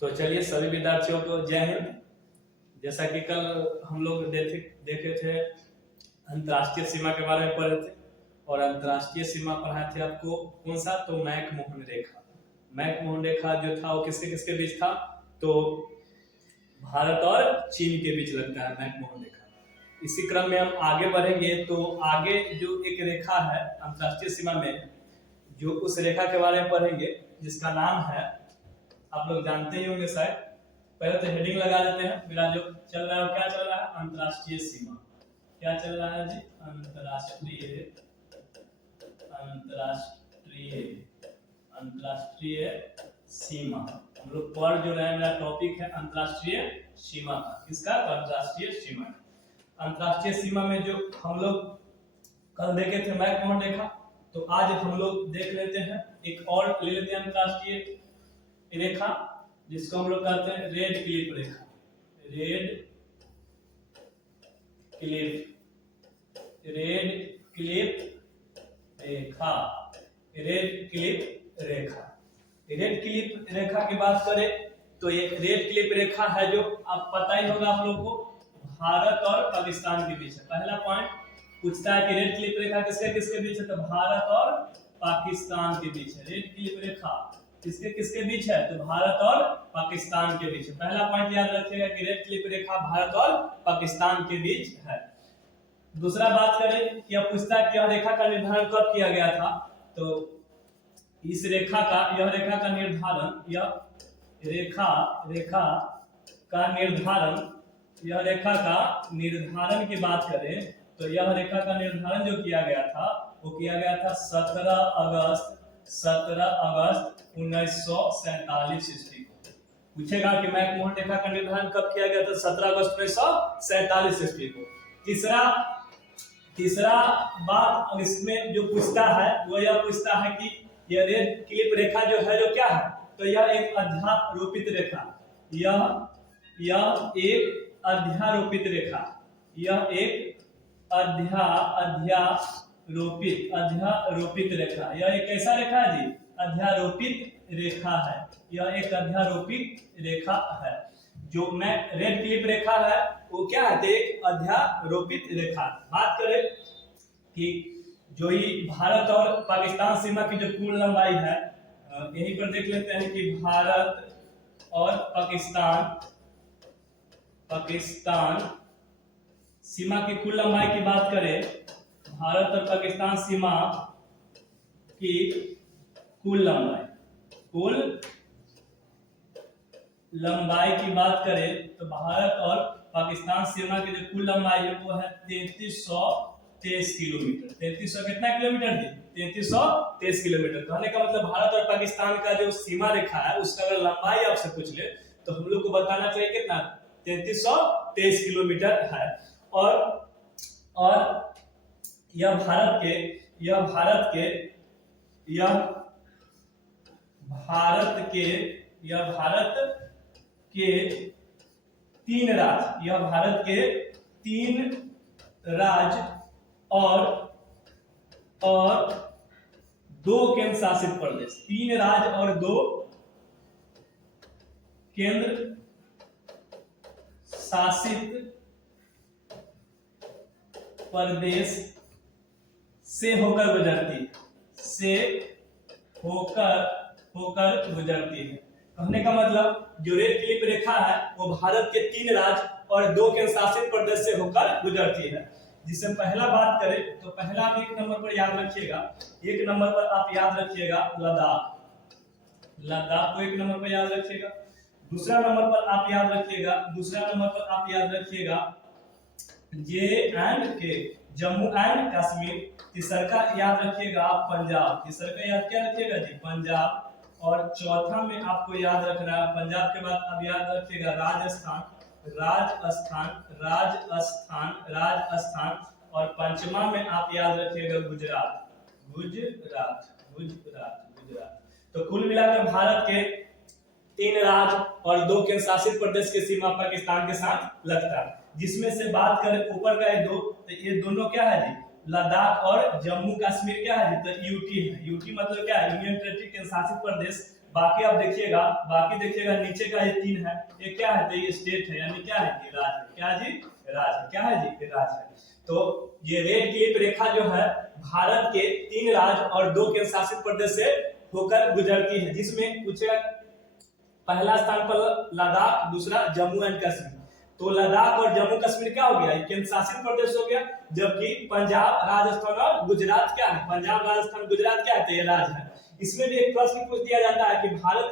तो चलिए सभी विद्यार्थियों को जय हिंद। जैसा कि कल हम लोग देखे थे अंतर्राष्ट्रीय सीमा के बारे में पढ़े थे और अंतर्राष्ट्रीय सीमा पढ़ाए थे आपको कौन सा, तो मैक-मोहन रेखा। मैक-मोहन रेखा जो था वो किसके किसके बीच था, तो भारत और चीन के बीच लगता है मैक-मोहन रेखा। इसी क्रम में हम आगे बढ़ेंगे तो आगे जो एक रेखा है अंतर्राष्ट्रीय सीमा में, जो उस रेखा के बारे में पढ़ेंगे जिसका नाम है, आप लोग जानते ही होंगे शायद। पहले तो हेडिंग लगा देते हैं। मेरा जो चल रहा है वो क्या चल रहा है, अंतर्राष्ट्रीय सीमा। क्या चल रहा है जी, अंतर्राष्ट्रीय सीमा। हम लोग पढ़ जो रहे हैं, मेरा टॉपिक है अंतर्राष्ट्रीय सीमा का। किसका, तो अंतर्राष्ट्रीय सीमा। अंतर्राष्ट्रीय सीमा में जो हम लोग कल देखे थे मैक-मोहन रेखा, तो आज हम लोग देख लेते हैं एक और ले लेते हैं अंतर्राष्ट्रीय रेखा जिसको हम लोग कहते हैं रेड क्लिप रेखा। रेड क्लिप रेखा। रेड क्लिप रेखा। रेड क्लिप रेखा की बात करें तो ये रेड क्लिप रेखा है जो आप पता ही होगा आप लोग को, भारत और पाकिस्तान के बीच है। पहला पॉइंट पूछता है कि रेड क्लिप रेखा किसके किसके बीच है, तो भारत और पाकिस्तान के बीच है। रेड क्लिप रेखा किसके किसके बीच है, तो भारत और पाकिस्तान के बीच है। पहला पॉइंट याद रखिएगा कि रेड क्लिप रेखा भारत और पाकिस्तान के बीच है। दूसरा बात करें कि अब पूछता है कि यह रेखा का निर्धारण कब किया गया था, तो इस रेखा का, यह रेखा का निर्धारण, यह रेखा का निर्धारण की बात करें तो यह रेखा का निर्धारण जो किया गया था वो किया गया था 17 अगस्त 1947 ईस्वी को। पूछेगा कि मैक-मोहन रेखा का निर्धारण कब किया गया था, 17 अगस्त 1947 ईस्वी को। तीसरा बात इसमें जो पूछता है वो यह पूछता है कि यह रेड क्लिप रेखा जो है जो क्या है, तो यह एक अध्यारोपित रेखा। यह एक अध्यारोपित रेखा। यह एक अध्यारोपित रेखा। यह एक कैसा रेखा है जी, अध्यारोपित रेखा है। यह एक अध्यारोपित रेखा है। जो मैं रेड क्लिप रेखा है वो क्या है, एक अध्यारोपित रेखा। बात करें कि जो ये भारत और पाकिस्तान सीमा की जो कुल लंबाई है, यहीं पर देख लेते हैं कि भारत और पाकिस्तान सीमा की कुल लंबाई की बात करें, भारत और पाकिस्तान सीमा की कुल लंबाई की बात करें तो भारत और पाकिस्तान सीमा की जो कुल लंबाई है वो है 3323 किलोमीटर। 3300 कितना किलोमीटर थी, 3323 किलोमीटर। कहने का मतलब भारत और पाकिस्तान का जो सीमा रेखा है उसका अगर लंबाई आपसे पूछ ले तो हम लोग को बताना चाहिए कितना, 3323 किलोमीटर है। और यह भारत के 3 राज्य, यह भारत के 3 राज्य और 2 केंद्र शासित प्रदेश। 3 राज्य और 2 केंद्र शासित प्रदेश से होकर गुजरती है। कहने का मतलब जो रेड क्लिप रेखा है वो भारत के 3 राज्य और 2 केंद्र शासित प्रदेश से होकर गुजरती है। जिससे पहला बात करें तो पहला आप 1 नंबर पर याद रखिएगा, 1 नंबर पर आप याद रखिएगा लद्दाख को 1 नंबर पर याद रखिएगा। दूसरा नंबर पर आप याद रखिएगा J&K, जम्मू एंड कश्मीर। तीसरा का याद रखिएगा आप पंजाब। तीसरा का याद क्या रखिएगा जी, पंजाब। और चौथा में आपको याद रखना है, पंजाब के बाद आप याद रखिएगा राजस्थान। और पंचमा में आप याद रखिएगा गुजरात। तो कुल मिलाकर भारत के 3 राज्य और 2 केंद्र शासित प्रदेश की सीमा पाकिस्तान के साथ लगता है। जिसमें से बात करें ऊपर का ये 2, तो ये दोनों क्या है जी, लद्दाख और जम्मू कश्मीर क्या है जी, तो यूटी है। यूटी मतलब क्या है, यूनियन टेरिटरी केंद्र शासित प्रदेश। बाकी आप देखिएगा, नीचे का ये 3 है, ये क्या है, तो ये स्टेट है, यानी क्या है, ये राज है। क्या जी, राज है। क्या है जी, राज है। तो ये रेड क्लिप रेखा जो है भारत के 3 राज्य और 2 केंद्र शासित प्रदेश से होकर गुजरती है, जिसमें पूछेगा पहला स्थान पर लद्दाख, दूसरा जम्मू एंड कश्मीर। तो लद्दाख और जम्मू कश्मीर क्या हो गया, केंद्र शासित प्रदेश हो गया, जबकि पंजाब, राजस्थान और गुजरात क्या है, पंजाब, राजस्थान, गुजरात क्या है, तो ये राज्य है। इसमें भी एक प्रश्न पूछ दिया जाता है कि भारत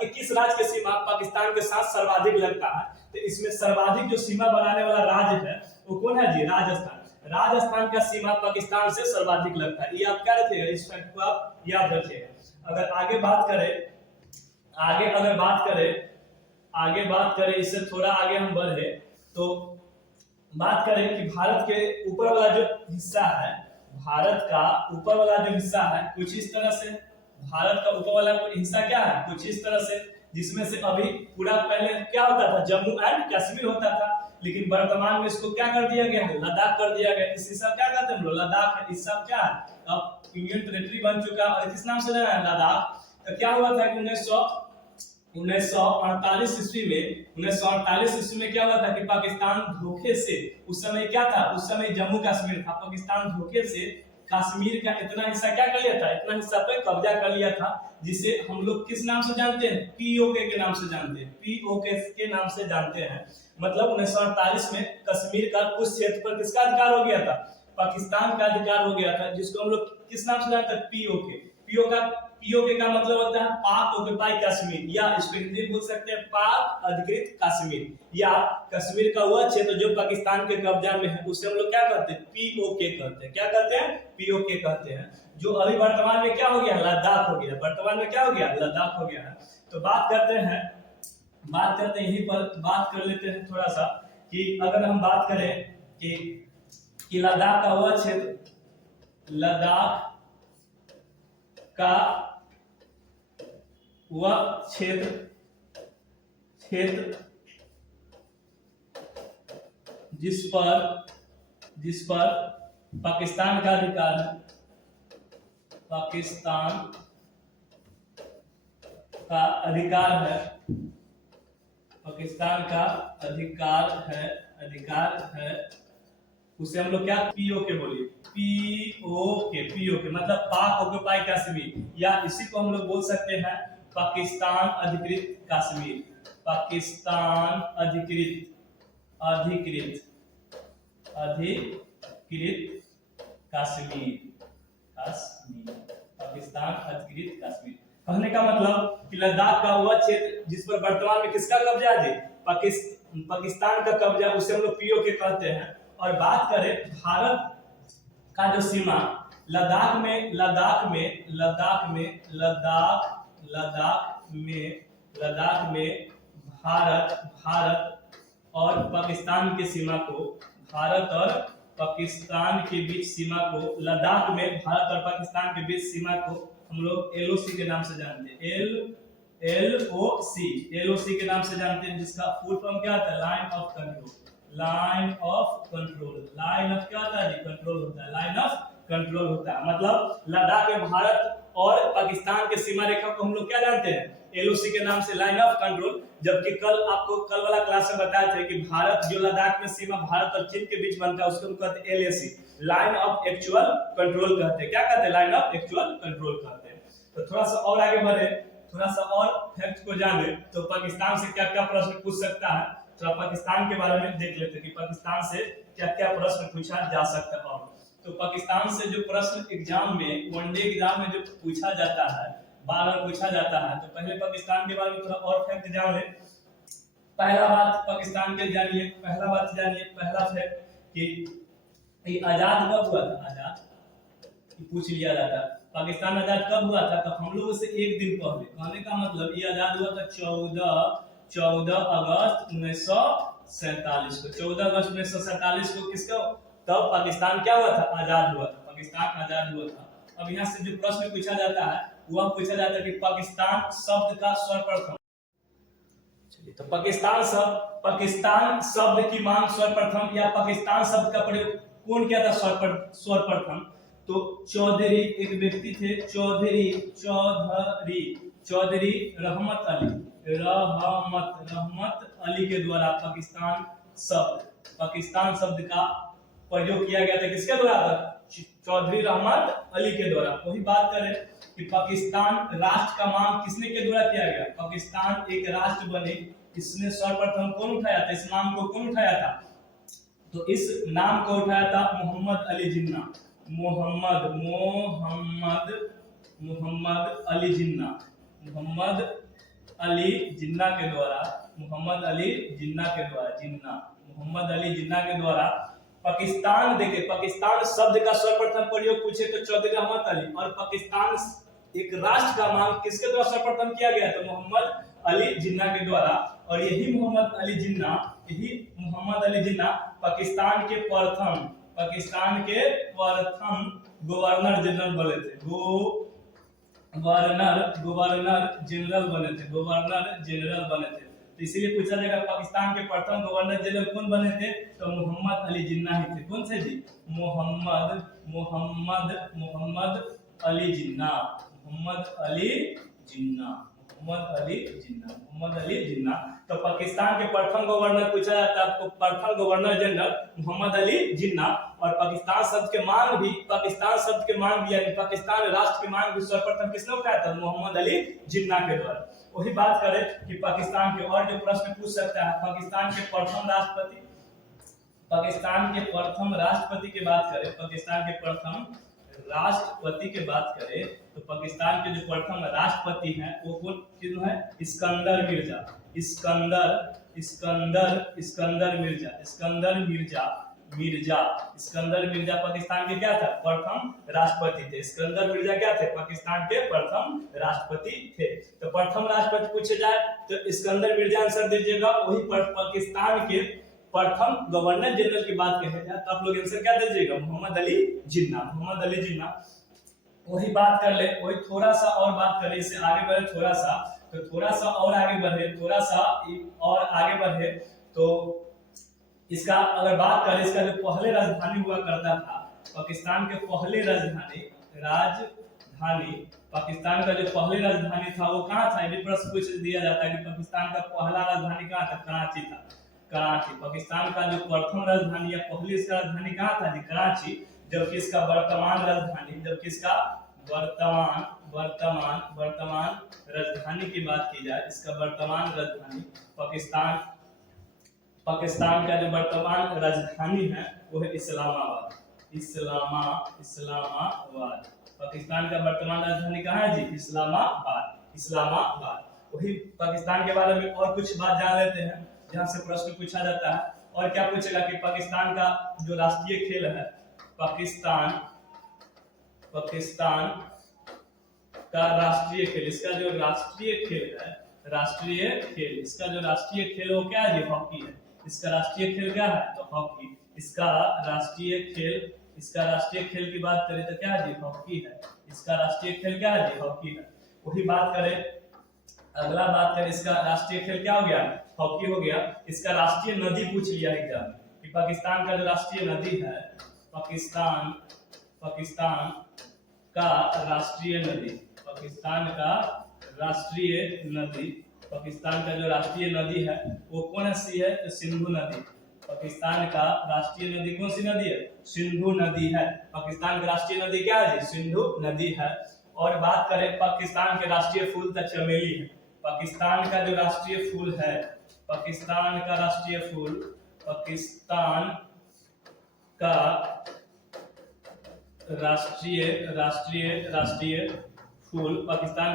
के किस राज्य की सीमा पाकिस्तान के साथ सर्वाधिक लगता है, तो इसमें सर्वाधिक जो सीमा बनाने वाला राज्य है वो कौन है जी, राजस्थान। राजस्थान का सीमा पाकिस्तान से सर्वाधिक लगता है, ये आप क्या रखिएगा, इस फैक्ट को आप याद रखिएगा। अगर आगे बात करें, इससे थोड़ा आगे हम बढ़े तो बात करें कि भारत के ऊपर वाला जो हिस्सा है, भारत का ऊपर वाला जो हिस्सा है कुछ इस तरह से, भारत का ऊपर वाला हिस्सा क्या है, कुछ इस तरह से, जिसमें से अभी पूरा पहले क्या होता था, जम्मू एंड कश्मीर होता था, लेकिन वर्तमान में इसको क्या कर दिया गया है, लद्दाख कर दिया गया। इस हिसाब क्या कहते हैं हम लोग, लद्दाख है। इस हिसाब क्या है, अब यूनियन टेरिटरी बन चुका है और किस नाम से जाना है, लद्दाख। तो क्या हुआ था कि 1948 ईस्वी में क्या हुआ था कि पाकिस्तान धोखे से, उस समय क्या था, उस समय जम्मू कश्मीर था, पाकिस्तान धोखे से कश्मीर का इतना हिस्सा क्या कर लिया था, इतना हिस्सा पे कब्जा कर लिया था, जिसे हम लोग किस नाम से जानते हैं, पीओके के नाम से जानते हैं, पीओके के नाम से जानते हैं। मतलब 1948 में कश्मीर का कुछ क्षेत्र पर किसका अधिकार हो गया था, पाकिस्तान का अधिकार हो गया था, जिसको हम लोग किस नाम से जानते हैं, पीओके। पीओके का मतलब होता है पाक ऑक्युपाई कश्मीर, या इसको हिंदी में बोल सकते हैं पाक अधिकृत कश्मीर, या कश्मीर का वह क्षेत्र जो पाकिस्तान के कब्जा में है, उसे हम लोग क्या कहते हैं, पीओके कहते हैं। क्या कहते हैं, पीओके कहते हैं। जो अभी वर्तमान में क्या हो गया, लद्दाख हो गया, वर्तमान में क्या हो गया, लद्दाख हो गया है। तो बात करते हैं यहीं पर बात कर लेते हैं थोड़ा सा कि अगर हम बात करें कि लद्दाख का वह क्षेत्र, लद्दाख का वह क्षेत्र जिस पर पाकिस्तान का अधिकार है, पाकिस्तान का अधिकार है, उसे हम लोग क्या, पीओके बोलिए, पीओके मतलब पाक ऑक्युपाई कश्मीर, या इसी को हम लोग बोल सकते हैं पाकिस्तान अधिकृत कश्मीर, पाकिस्तान अधिकृत कश्मीर, पाकिस्तान अधिकृत कश्मीर। कहने का मतलब कि लद्दाख का वह क्षेत्र जिस पर वर्तमान में किसका कब्जा है, पाकिस्तान का कब्जा, उसे हम लोग पीओके कहते हैं। और बात करें भारत का जो सीमा, लद्दाख में भारत और पाकिस्तान के सीमा को, भारत और पाकिस्तान के बीच सीमा को, लद्दाख में भारत और पाकिस्तान के बीच सीमा को हम लोग एलओसी के नाम से जानते हैं, एलओसी के नाम से जानते हैं, जिसका फुल फॉर्म क्या होता है, line of control. Line of क्या होता है, कंट्रोल होता है, लाइन ऑफ कंट्रोल होता है। मतलब लद्दाख में भारत और पाकिस्तान के सीमा रेखा को हम लोग क्या जानते हैं, एलओसी के नाम से, लाइन ऑफ कंट्रोल। जबकि कल वाला क्लास में बताए थे कि भारत जो लद्दाख में सीमा भारत और चीन के बीच बनता है, उसको हम कहते हैं LAC, line of actual control कहते हैं। क्या कहते हैं, लाइन ऑफ एक्चुअल कंट्रोल कहते हैं। तो थोड़ा सा और आगे बढ़े, थोड़ा सा और फैक्ट को जाने, तो पाकिस्तान से क्या क्या प्रश्न पूछ सकता है, तो पाकिस्तान के बारे में देख लेते हैं कि पाकिस्तान से क्या क्या प्रश्न पूछा जा सकता है। तो पाकिस्तान से जो प्रश्न एग्जाम में, वनडे एग्जाम में जो पूछा जाता है, बार पूछा जाता है, तो पहले पाकिस्तान के बारे में थोड़ा और फैक्ट जान ले। पहला बात पाकिस्तान के जानिए, पहला फैक्ट कि आजाद कब हुआ था, आजाद पूछ लिया जाता है। पाकिस्तान आजाद कब हुआ था, तो हम लोगों से एक दिन पहले। कहने का मतलब ये आजाद हुआ था 14 अगस्त 1947 को। 14 अगस्त 1947 को किसका, तब पाकिस्तान क्या हुआ था, आजाद हुआ था, पाकिस्तान आजाद हुआ था। अब यहाँ से जो प्रश्न पूछा जाता है वह पूछा जाता है कि पाकिस्तान शब्द का सर्वप्रथम, तो पाकिस्तान शब्द की मांग सर्वप्रथम या पाकिस्तान शब्द का प्रयोग कौन किया था सर्वप्रथम, तो चौधरी एक व्यक्ति थे, चौधरी चौधरी रहमत अली के द्वारा पाकिस्तान शब्द का प्रयोग किया गया था। किसके द्वारा? चौधरी रहमत अली के द्वारा। वही बात करें कि पाकिस्तान राष्ट्र का मांग किसने के द्वारा किया गया? पाकिस्तान एक राष्ट्र बने, इसने सर्वप्रथम कौन उठाया था? इस मांग को कौन उठाया था? तो इस नाम को उठाया था मोहम्मद अली जिन्ना। मोहम्मद अली जिन्ना के द्वारा पाकिस्तान, देखिए पाकिस्तान शब्द का सर्वप्रथम प्रयोग पूछे तो चौधरी रहमत अली, और पाकिस्तान एक राष्ट्र का मांग किसके द्वारा सर्वप्रथम किया गया? तो मोहम्मद अली जिन्ना के द्वारा। और यही मोहम्मद अली जिन्ना पाकिस्तान के प्रथम गवर्नर जनरल बने थे। गवर्नर जनरल बने थे। तो इसीलिए पूछा जाएगा पाकिस्तान के प्रथम गवर्नर जनरल कौन बने थे? तो मोहम्मद अली जिन्ना ही थे। कौन से जी? मोहम्मद अली जिन्ना। तो पाकिस्तान के प्रथम गवर्नर पूछा जाता है आपको, प्रथम गवर्नर जनरल मोहम्मद अली जिन्ना। और पाकिस्तान शब्द के मांग भी यानी पाकिस्तान राष्ट्र की मांग भी सर्वप्रथम किसने उठाया था? मोहम्मद अली जिन्ना के द्वारा। वही बात करें कि पाकिस्तान के और जो प्रश्न पूछ सकता है, पाकिस्तान के प्रथम राष्ट्रपति की बात करें, तो पाकिस्तान के जो प्रथम राष्ट्रपति हैं वो कौन है? सिकंदर मिर्जा पाकिस्तान के क्या था? प्रथम राष्ट्रपति थे। सिकंदर मिर्जा क्या थे? पाकिस्तान के प्रथम राष्ट्रपति थे। तो प्रथम राष्ट्रपति पूछे जाए तो सिकंदर मिर्जा आंसर दीजिएगा। वही पाकिस्तान के प्रथम गवर्नर जनरल की बात कहे जाए तो आप लोग आंसर क्या दीजिएगा? मोहम्मद अली जिन्ना। वही बात कर ले, वही थोड़ा सा और बात करें, इससे आगे बढ़े थोड़ा सा और आगे बढ़े तो इसका अगर बात करें, इसका जो पहले राजधानी हुआ करता था, पाकिस्तान के पहले राजधानी पाकिस्तान का जो पहले राजधानी था वो कहाँ था? ये प्रश्न पूछ दिया जाता है कि पाकिस्तान का पहला राजधानी कहाँ था? कराची था। पाकिस्तान का जो प्रथम राजधानी या पहली इसका राजधानी कहाँ था? कराची। जबकि इसका वर्तमान राजधानी की बात की जाए, इसका वर्तमान राजधानी पाकिस्तान का जो वर्तमान राजधानी है वो है इस्लामाबाद। पाकिस्तान का वर्तमान राजधानी कहाँ है जी? इस्लामाबाद। वही पाकिस्तान के बारे में और कुछ बात जान लेते हैं जहाँ से प्रश्न पूछा जाता है। और क्या पूछेगा कि पाकिस्तान का जो राष्ट्रीय खेल है, पाकिस्तान का राष्ट्रीय खेल, इसका जो राष्ट्रीय खेल वो क्या है जी? हॉकी है। इसका राष्ट्रीय खेल क्या है? तो हॉकी। इसका राष्ट्रीय खेल की बात करें तो क्या है जी? हॉकी है। इसका राष्ट्रीय खेल क्या है जी? हॉकी है। वही बात करें, अगला बात करें, इसका राष्ट्रीय खेल क्या हो गया? हॉकी हो गया। इसका राष्ट्रीय नदी पूछ लिया एग्जाम कि पाकिस्तान का जो राष्ट्रीय नदी है, पाकिस्तान का राष्ट्रीय नदी है वो कौन सी है? तो सिंधु नदी। पाकिस्तान का राष्ट्रीय नदी कौन सी नदी है? सिंधु नदी है। पाकिस्तान का राष्ट्रीय नदी क्या है? सिंधु नदी है। और बात करें पाकिस्तान के राष्ट्रीय फूल तो चमेली है। पाकिस्तान का जो राष्ट्रीय फूल है, पाकिस्तान का राष्ट्रीय फूल पाकिस्तान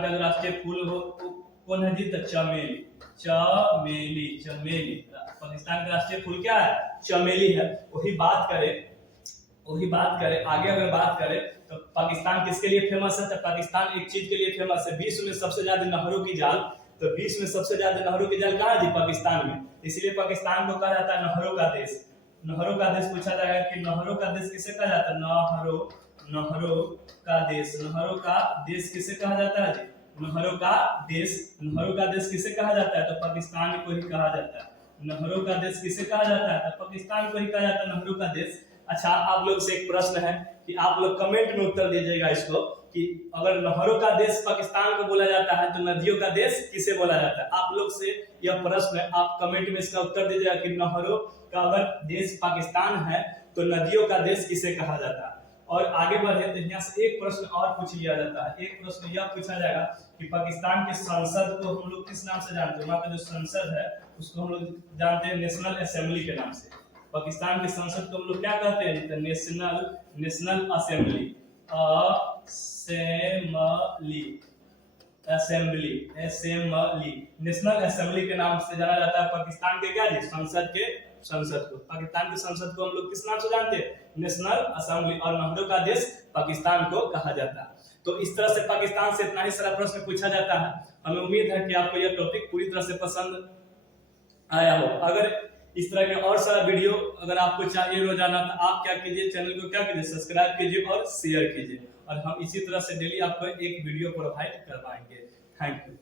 का जो राष्ट्रीय फूल कौन है जी? तो चमेली। पाकिस्तान का राष्ट्रीय फूल क्या है? चमेली है। वही बात करें आगे अगर बात करें तो पाकिस्तान किसके लिए फेमस है? तो पाकिस्तान एक चीज के लिए फेमस है, विश्व में सबसे ज्यादा नहरों की जाल। तो विश्व में सबसे ज्यादा नहरों की जाल कहाँ है जी? पाकिस्तान में। इसलिए पाकिस्तान को कहा जाता है नहरों का देश। पूछा जाएगा कि नहरों का देश किसे कहा जाता है? नहरों का देश किसे कहा जाता है जी? नहरों का देश किसे कहा जाता है? तो पाकिस्तान को ही कहा जाता है। नहरों का देश किसे कहा जाता है? तो पाकिस्तान को ही कहा जाता है नहरों का देश। अच्छा, आप लोग से एक प्रश्न है कि आप लोग कमेंट में उत्तर दीजिएगा इसको कि अगर नहरों का देश पाकिस्तान को बोला जाता है तो नदियों का देश किसे बोला जाता है। आप लोग से यह प्रश्न है, आप कमेंट में इसका उत्तर दीजिएगा कि नहरों का अगर देश पाकिस्तान है तो नदियों का देश किसे कहा जाता है। और आगे बढ़े तो यहाँ से एक प्रश्न और पूछ लिया जाता है। एक प्रश्न यह पूछा जाएगा कि पाकिस्तान के संसद को हम लोग किस नाम से जानते हैं। वहाँ का जो संसद है उसको हम लोग जानते हैं नेशनल असेंबली के नाम से। पाकिस्तान के संसद को हम लोग क्या कहते हैं, national assembly, assembly national assembly के नाम से जाना जाता है पाकिस्तान के क्या जी, संसद को। पाकिस्तान के संसद को हम लोग किस नाम से जानते हैं, नेशनल असेंबली। और नहरों का देश पाकिस्तान को कहा जाता है। तो इस तरह से पाकिस्तान से इतना ही सारा प्रश्न पूछा जाता है। हमें उम्मीद है कि आपको यह टॉपिक पूरी तरह से पसंद आया हो। अगर इस तरह के और सारा वीडियो अगर आपको चाहिए रोजाना, तो आप क्या कीजिए, चैनल को क्या कीजिए, सब्सक्राइब कीजिए और शेयर कीजिए। और हम इसी तरह से डेली आपको एक वीडियो प्रोवाइड करवाएंगे। Thank you.